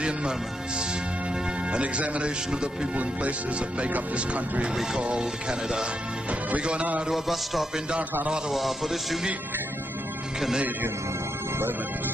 Canadian Moments. An examination of the people and places that make up this country we call Canada. We go now to a bus stop in downtown Ottawa for this unique Canadian moment.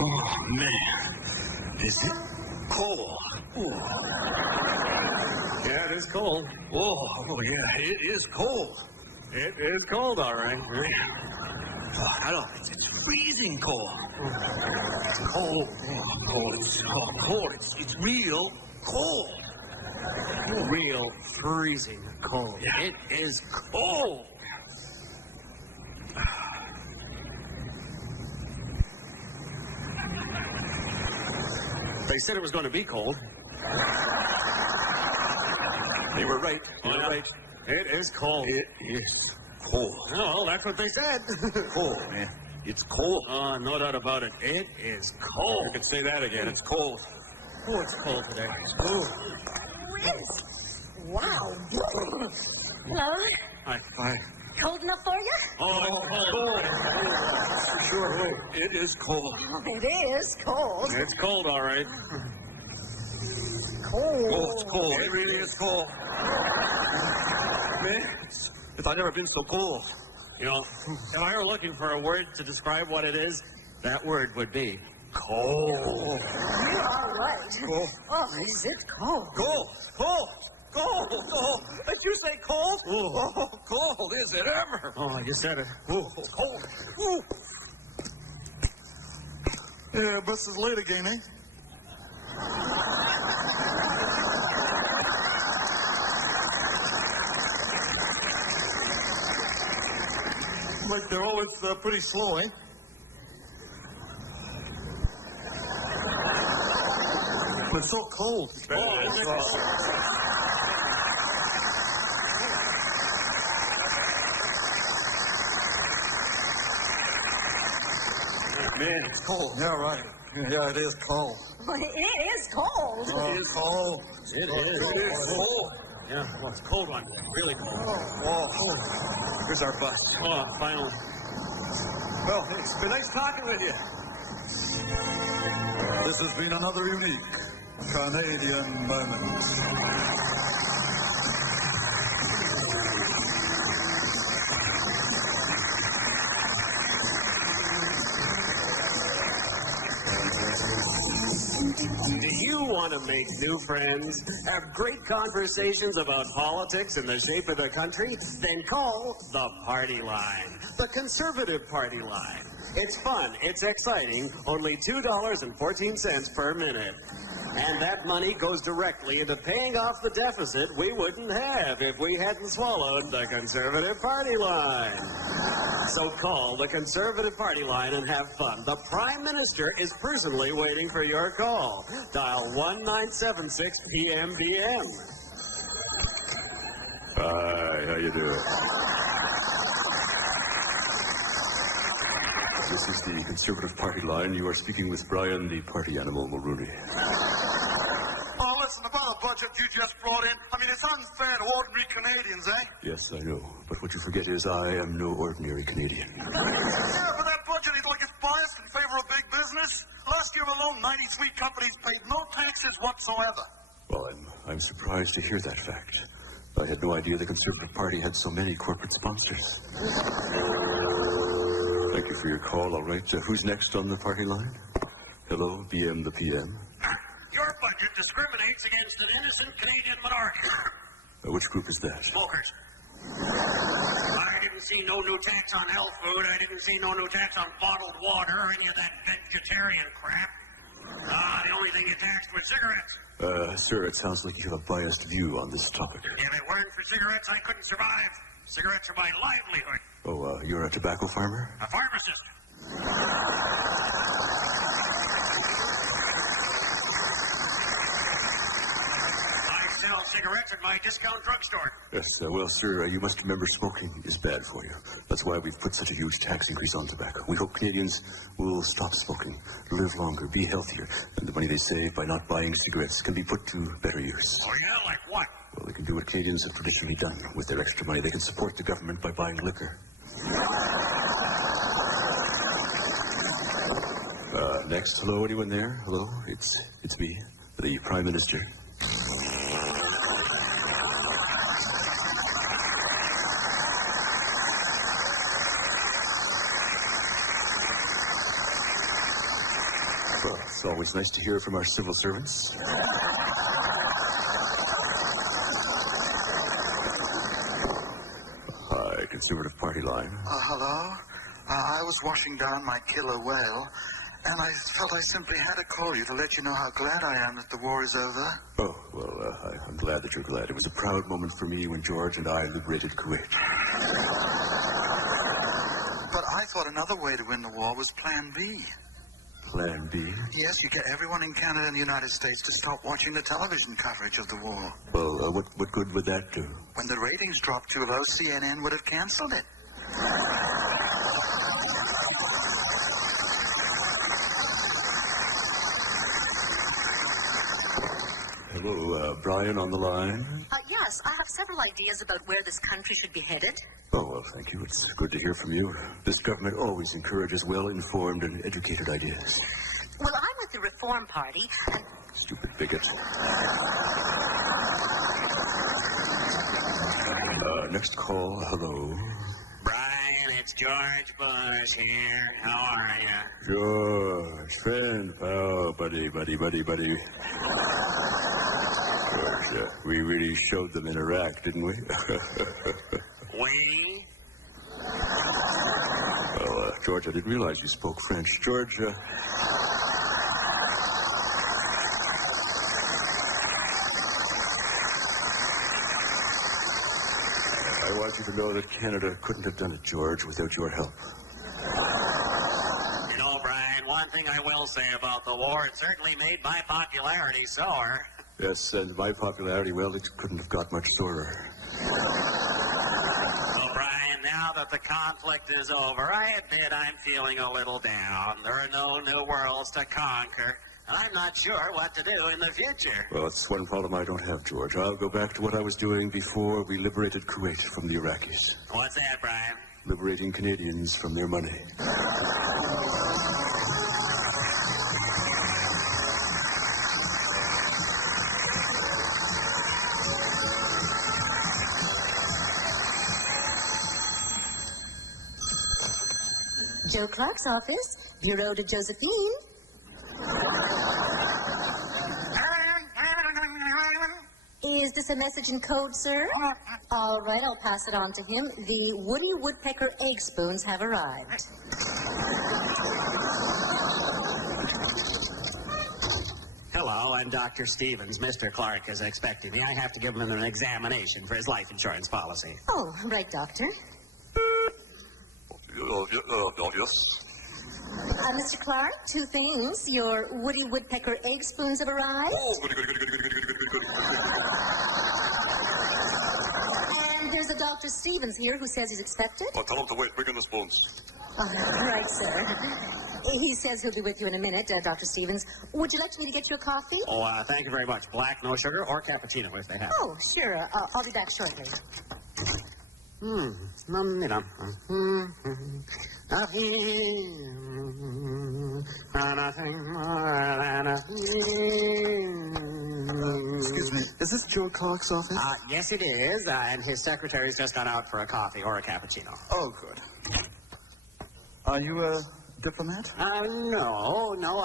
Oh, man. Is it cold? Ooh. Yeah, it is cold. Oh, yeah, it is cold. It is cold, all right. I don't. It's freezing cold. It's cold. Oh, it's so cold. It's real cold. Real freezing cold. Yeah. It is cold. They said it was going to be cold. They were right. They were right. It is cold. It is cold. Oh, that's what they said. Cold, man. It's cold. Oh, no doubt about it. It is cold. You can say that again. It's cold. Oh, it's cold today. Oh. Wow. Hello? Hi. Cold enough for you? Oh, it's cold. For sure. It is cold. Oh, it is cold. It's cold, all right. Cold. Oh, it's cold. It really is cold. Man, if I've never been so cold. You know, if I were looking for a word to describe what it is, that word would be cold. You are right. Cold. Oh, is it cold? Cold. Cold. Cold. Cold. Did you say cold? Oh, cold. Is it ever? Oh, you said it. Oh, it's cold. Ooh. Yeah, bus is late again, eh? Like they're always pretty slow, eh? But it's so cold. Man, it's cold. Yeah, right. Yeah, it is cold. It is cold. It is cold. It is cold. Yeah, well, it's cold one day. Really cold. Oh. Here's our bus. Oh, finally. Well, it's been nice talking with you. This has been another unique Canadian moment. Do you want to make new friends, have great conversations about politics and the shape of the country? Then call the Party Line, the Conservative Party Line. It's fun, it's exciting, only $2.14 per minute. And that money goes directly into paying off the deficit we wouldn't have if we hadn't swallowed the Conservative Party Line. So call the Conservative Party Line and have fun. The Prime Minister is personally waiting for your call. Dial 1976 PMBM. Hi, how you doing? This is the Conservative Party Line. You are speaking with Brian, the party animal Mulrooney. Oh, listen, about the budget you just brought in, I mean, it's unfair to ordinary Canadians, eh? Yes, I know. But what you forget is I am no ordinary Canadian. Yeah, but that budget is like it's biased in favor of big business. Last year alone, 93 companies paid no taxes whatsoever. Well, I'm surprised to hear that fact. I had no idea the Conservative Party had so many corporate sponsors. Thank you for your call. All right. Who's next on the party line? Hello, BM the PM. Your budget discriminates against an innocent Canadian minority. Which group is that? Smokers. I didn't see no new tax on health food. I didn't see no new tax on bottled water or any of that vegetarian crap. The only thing you taxed was cigarettes. Sir, it sounds like you have a biased view on this topic. If it weren't for cigarettes, I couldn't survive. Cigarettes are my livelihood. Oh, you're a tobacco farmer? A pharmacist. I sell cigarettes at my discount drugstore. Yes, well, sir, you must remember smoking is bad for you. That's why we've put such a huge tax increase on tobacco. We hope Canadians will stop smoking, live longer, be healthier, and the money they save by not buying cigarettes can be put to better use. Oh, yeah? Like what? Well, they can do what Canadians have traditionally done. With their extra money, they can support the government by buying liquor. Next, hello, anyone there? Hello, it's me, the Prime Minister. Well, it's always nice to hear from our civil servants. Hi, Conservative Party line. Hello? I was washing down my killer whale, and I felt I simply had to call you to let you know how glad I am that the war is over. Oh, well, I'm glad that you're glad. It was a proud moment for me when George and I liberated Kuwait. But I thought another way to win the war was Plan B. Plan B? Yes, you get everyone in Canada and the United States to stop watching the television coverage of the war. Well, what good would that do? When the ratings dropped too low, CNN would have canceled it. Hello, Brian on the line. Yes, I have several ideas about where this country should be headed. Oh, well, thank you. It's good to hear from you. This government always encourages well-informed and educated ideas. Well, I'm with the Reform Party, and... Stupid bigot. Next call, hello. Brian, it's George Bush here. How are you? George, friend, pal, buddy. George, we really showed them in Iraq, didn't we? We? Well, George, I didn't realize you spoke French. George, I want you to know that Canada couldn't have done it, George, without your help. You know, Brian, one thing I will say about the war, it certainly made my popularity soar. Yes, and my popularity, well, it couldn't have got much sorer. Well, Brian, now that the conflict is over, I admit I'm feeling a little down. There are no new worlds to conquer. I'm not sure what to do in the future. Well, it's one problem I don't have, George. I'll go back to what I was doing before we liberated Kuwait from the Iraqis. What's that, Brian? Liberating Canadians from their money. Joe Clark's office, Bureau de Josephine. Is this a message in code, sir? All right, I'll pass it on to him. The Woody Woodpecker egg spoons have arrived. Hello, I'm Dr. Stevens. Mr. Clark is expecting me. I have to give him an examination for his life insurance policy. Oh, right, doctor. Yes. Mr. Clark, two things. Your Woody Woodpecker egg spoons have arrived. Oh, goody. And there's a Dr. Stevens here who says he's expected. Oh, tell him to wait. Bring in the spoons. Right, sir. He says he'll be with you in a minute, Dr. Stevens. Would you like me to get you a coffee? Oh, thank you very much. Black, no sugar, or cappuccino if they have. Oh, sure. I'll be back shortly. Excuse me, is this Joe Clark's office? Yes, it is, and his secretary's just gone out for a coffee or a cappuccino. Oh, good. Are you a diplomat? No,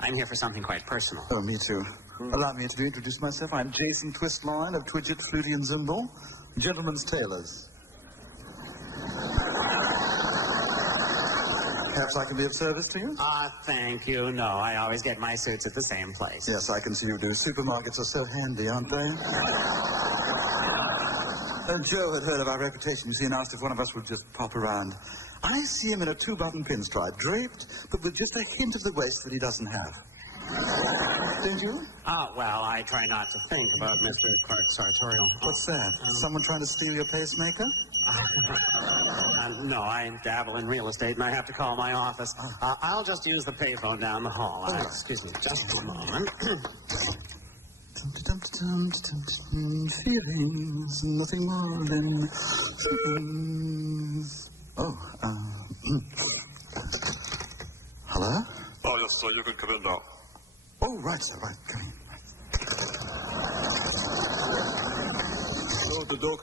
I'm here for something quite personal. Oh, me too. Allow me to introduce myself. I'm Jason Twistline of Twidget, Flutie, and Zimble, Gentlemen's Tailors. Perhaps I can be of service to you? Thank you. No, I always get my suits at the same place. Yes, I can see you do. Supermarkets are so handy, aren't they? Joe had heard of our reputation, you see, and asked if one of us would just pop around. I see him in a two-button pinstripe, draped, but with just a hint of the waist that he doesn't have. Didn't you? Well, I try not to think about Mr. Clark's sartorial. What's that? Someone trying to steal your pacemaker? No, I dabble in real estate and I have to call my office. I'll just use the payphone down the hall. Excuse me, just a moment. Feelings, nothing more than feelings. Hello? Oh, yes, sir, you can come in now. Oh, right, sir, right, come in. Do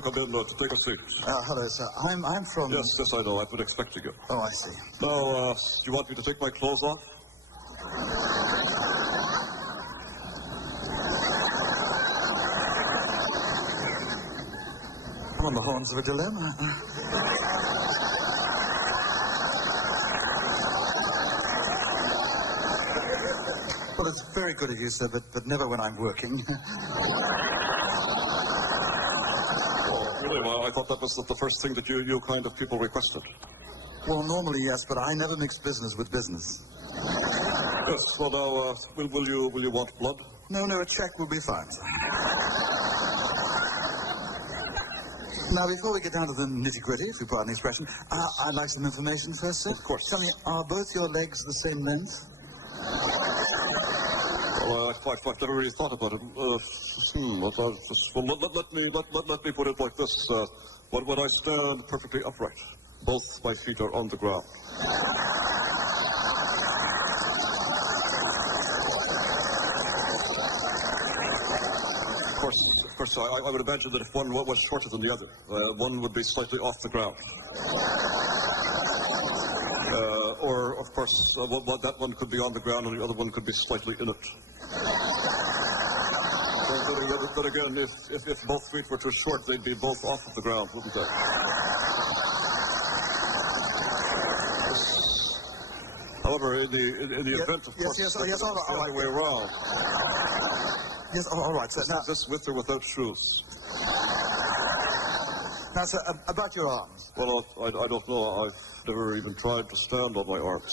come in to take a seat. Hello, sir. I'm from... Yes, I know. I've been expecting you. Oh, I see. Now, do you want me to take my clothes off? I'm on the horns of a dilemma. Well, it's very good of you, sir, but never when I'm working. Really? Well, I thought that was the first thing that you kind of people requested. Well, normally, yes, but I never mix business with business. Yes, well, now, will you want blood? No, a check will be fine, sir. Now, before we get down to the nitty-gritty, if you pardon the expression, I'd like some information first, sir. Of course. Tell me, are both your legs the same length? Well, I've never really thought about it. Let me put it like this. When I stand perfectly upright, both my feet are on the ground. Of course, I would imagine that if one was shorter than the other, one would be slightly off the ground. Or, of course, that one could be on the ground and the other one could be slightly in it. But again, if both feet were too short, they'd be both off of the ground, wouldn't they? However, in the event, of course, yes, all right. the way around. Yes, all right, sir. Now, Is this with or without shoes? Now, sir, about your arms. Well, I don't know. I've never even tried to stand on my arms.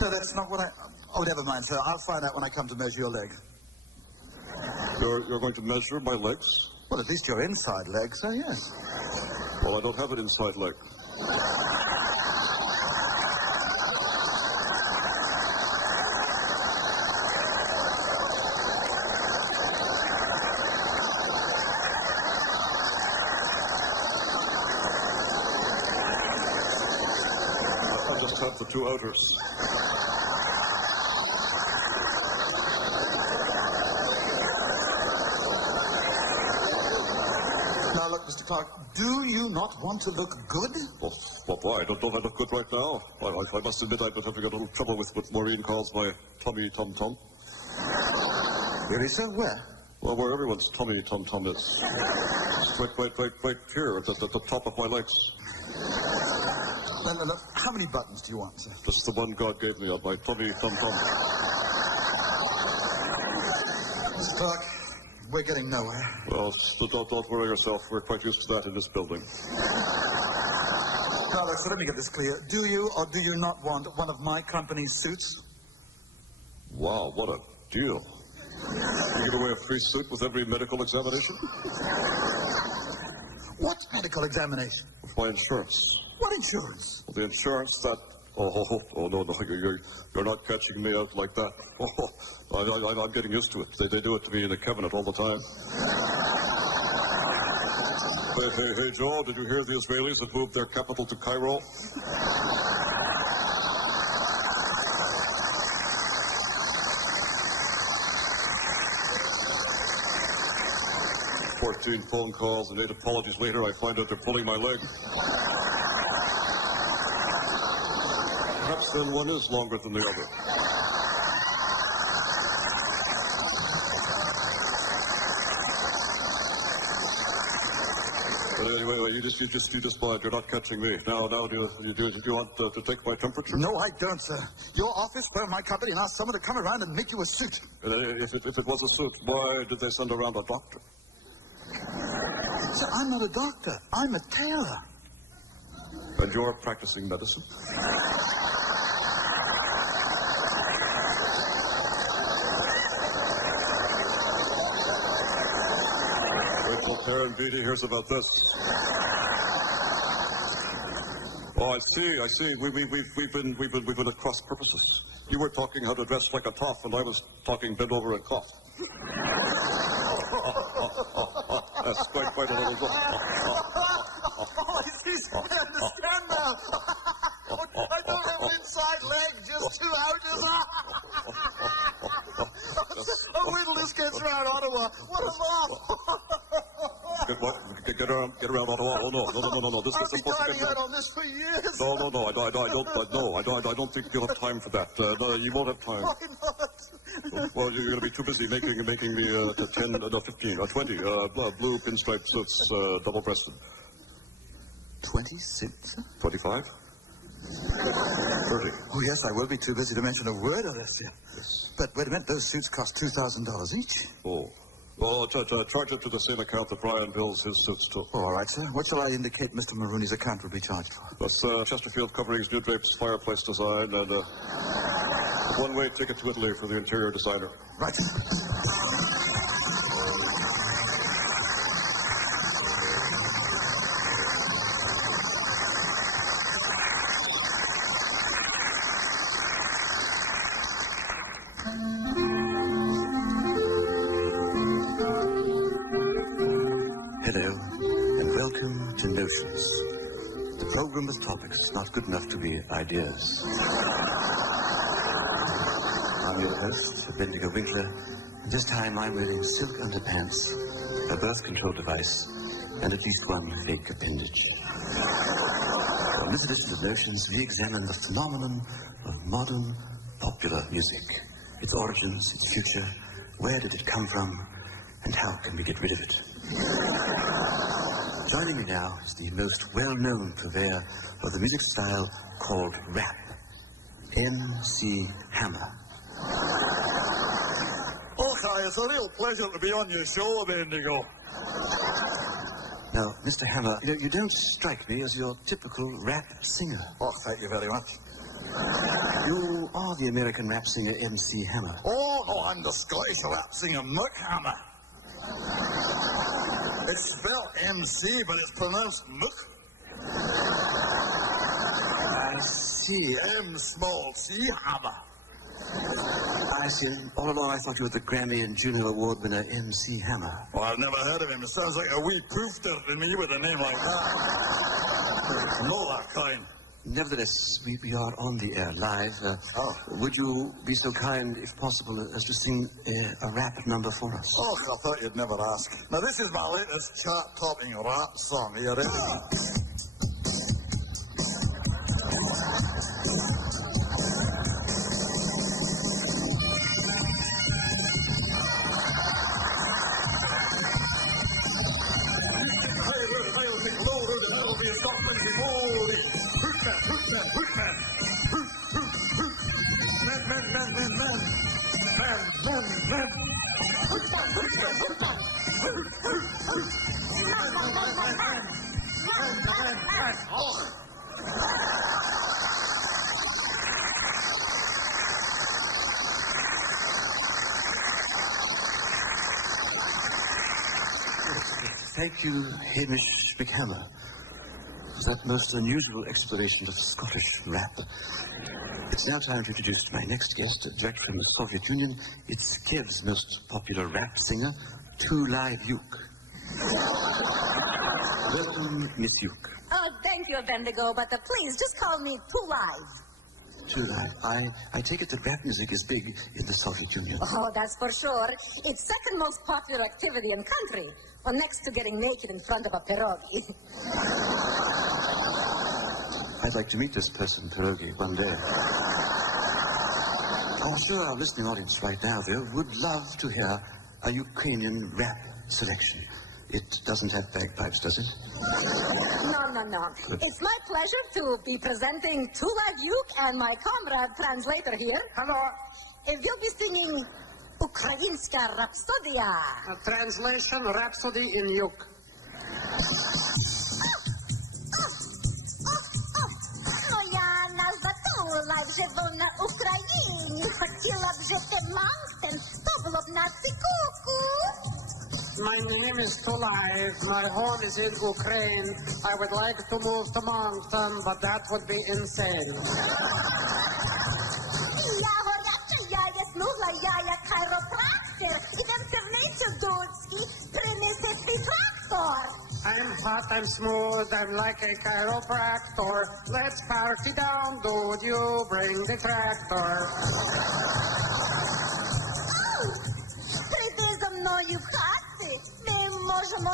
No, that's not what I... Oh, never mind, sir. I'll find out when I come to measure your leg. You're going to measure my legs? Well, at least your inside leg, sir, yes. Well, I don't have an inside leg. I just have the two outers. Now, look, Mr. Clark, do you not want to look good? Well, why? I don't know if I look good right now. I must admit I've been having a little trouble with what Maureen calls my tummy tum-tum. Really, sir? Where? Well, where everyone's tummy tum-tum is. Right here, at the top of my legs. Look, how many buttons do you want, sir? That's the one God gave me on my tummy tum-tum. Mr. Clark, we're getting nowhere. Well, don't worry yourself. We're quite used to that in this building. Now, look, so let me get this clear. Do you or do you not want one of my company's suits? Wow, what a deal. You give away a free suit with every medical examination? What medical examination? With my insurance. What insurance? Well, the insurance that... Oh, no, you're not catching me out like that. I'm getting used to it. They do it to me in the cabinet all the time. Hey, Joe, did you hear the Israelis have moved their capital to Cairo? "14 phone calls and 8 apologies later, I find out they're pulling my leg. Perhaps then one is longer than the other. But anyway, you just mind. You're not catching me. Now, do you want to take my temperature? No, I don't, sir. Your office, firm, my company, and ask someone to come around and make you a suit. And if it was a suit, why did they send around a doctor? Sir, I'm not a doctor. I'm a tailor. And you're practicing medicine? Aaron Beatty, here's about this. Oh, I see. We've been at cross purposes. You were talking how to dress like a toff, and I was talking bend over and cough. That's quite a little. Oh, I see. I understand now. I don't have an inside leg, just two ouches. Oh, wait till this gets around Ottawa. What a laugh. Get around Ottawa. Oh, no. This I've is been supposed to driving get out on this for years. I don't think you'll have time for that. No, you won't have time. Why not? Well, you're going to be too busy making the 20 blue pinstripe suits, double-breasted. 20 suits? 25? 30. Oh, yes, I will be too busy to mention a word of this. Yeah. Yes. But wait a minute, those suits cost $2,000 each. Oh. Well, charge it to the same account that Brian bills his suits to. Oh, all right, sir. What shall I indicate Mr. Maroney's account will be charged for? That's Chesterfield coverings, new drapes, fireplace design, and a one-way ticket to Italy for the interior designer. Right. Hello, and welcome to Notions, the program with topics not good enough to be ideas. I'm your host, Bendigo Winkler, and this time I'm wearing silk underpants, a birth control device, and at least one fake appendage. On this edition of Notions, we examine the phenomenon of modern popular music, its origins, its future, where did it come from, and how can we get rid of it? Joining me now is the most well-known purveyor of the music style called rap, MC Hammer. Okay, it's a real pleasure to be on your show, Bendigo. Now, Mr. Hammer, you don't strike me as your typical rap singer. Oh, thank you very much. You are the American rap singer MC Hammer. Oh, no, I'm the Scottish rap singer, Mick Hammer. It's spelled MC, but it's pronounced Mick. I see. M small C Hammer. I see. All along I thought you were the Grammy and Juno Award winner MC Hammer. Oh, I've never heard of him. It sounds like a wee poofter to me with a name like that. No, that kind. Nevertheless, we are on the air live. Would you be so kind, if possible, as to sing a rap number for us? Oh, I thought you'd never ask. Now, this is my latest chart-topping rap song. Are you ready? Thank you, Hamish McHammer, for that most unusual exploration of Scottish rap. It's now time to introduce my next guest, direct from the Soviet Union. It's Kiev's most popular rap singer, Two Live Uke. Welcome, Miss Uke. Oh, thank you, Bendigo, but please, just call me Too Live. Two Live. I take it that rap music is big in the Soviet Union. Oh, that's for sure. It's second most popular activity in country, well, next to getting naked in front of a pierogi. I'd like to meet this person, pierogi, one day. I'm sure our listening audience right now, though, would love to hear a Ukrainian rap selection. It doesn't have bagpipes, does it? No. Good. It's my pleasure to be presenting Tula Uke and my comrade translator here. Hello. We'll be singing Ukrainska Rhapsodia. A translation, Rhapsody in Yuk. Моя назва Тула, живу на Україні. Хотіла б жити Монстен, то було б на цикуку. My name is Tulive. My home is in Ukraine. I would like to move to Moncton, but that would be insane. Я горяча, я снова, я chiropractor. И интернете дудский, принеси трактор. I'm hot, I'm smooth, I'm like a chiropractor. Let's party down, dude, you bring the tractor. Прийди за мною в хаті, ми можемо...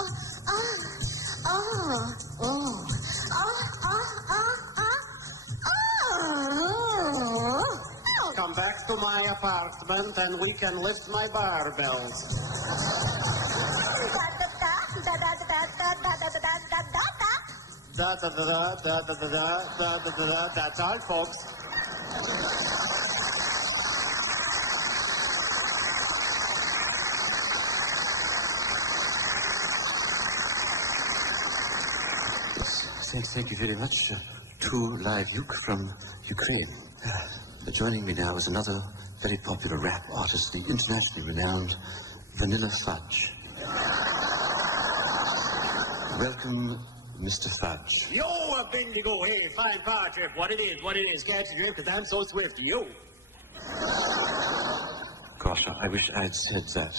Come back to my apartment and we can lift my barbells. That's all, folks. Thank you very much. True Live Uke from Ukraine. Joining me now is another very popular rap artist, the internationally renowned Vanilla Fudge. Welcome, Mr. Fudge. Yo, Bendigo, hey, fine power trip. What it is, catch a drift, because I'm so swift. Yo. Gosh, I wish I'd said that.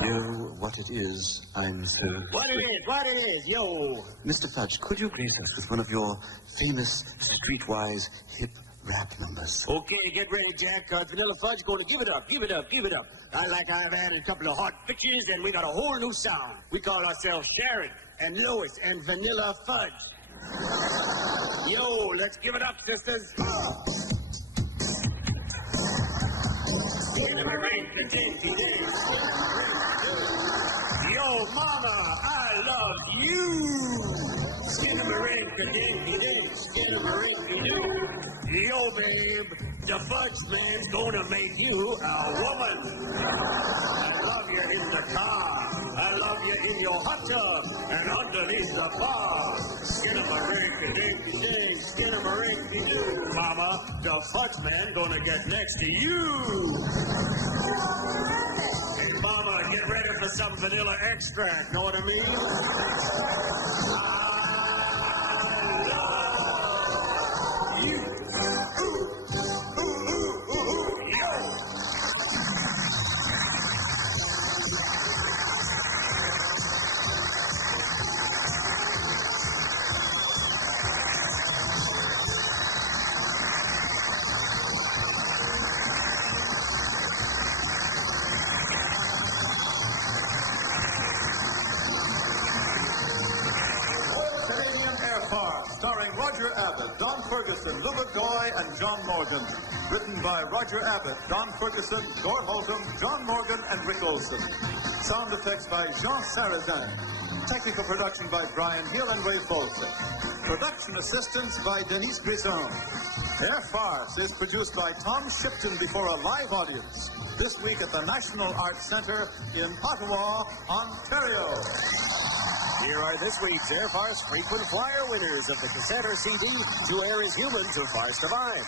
Yo, what it is, I'm so... What it is, yo. Mr. Fudge, could you grace us with one of your famous, streetwise, hip rap numbers? Okay, get ready, Jack, cause Vanilla Fudge gonna give it up. I've added a couple of hot bitches, and we got a whole new sound. We call ourselves Sharon and Lois and Vanilla Fudge. Yo, let's give it up, sisters. Yo, mama, I love you. Yo, babe, the Fudge Man's gonna make you a woman. I love you in the car. I love you in your hot tub and underneath the bar. Skinnamarink-a-dink-a-dink, mama, the Fudge Man gonna get next to you. Hey, mama, get ready for some vanilla extract, know what I mean? Canadian Air Farce, starring Roger Abbott, Don Ferguson, Lubbock Goy, and John Morgan. Written by Roger Abbott, Don Ferguson, Gore Holcomb, John Morgan, and Rick Olson. Sound effects by Jean Sarazin. Technical production by Brian Hill and Ray Folsom. Production assistance by Denise Brisson. Air Farce is produced by Tom Shipton before a live audience. This week at the National Arts Centre in Ottawa, Ontario. Here are this week's Air Farce frequent flyer winners of the cassette or CD To Air is Human, To Farce Divine.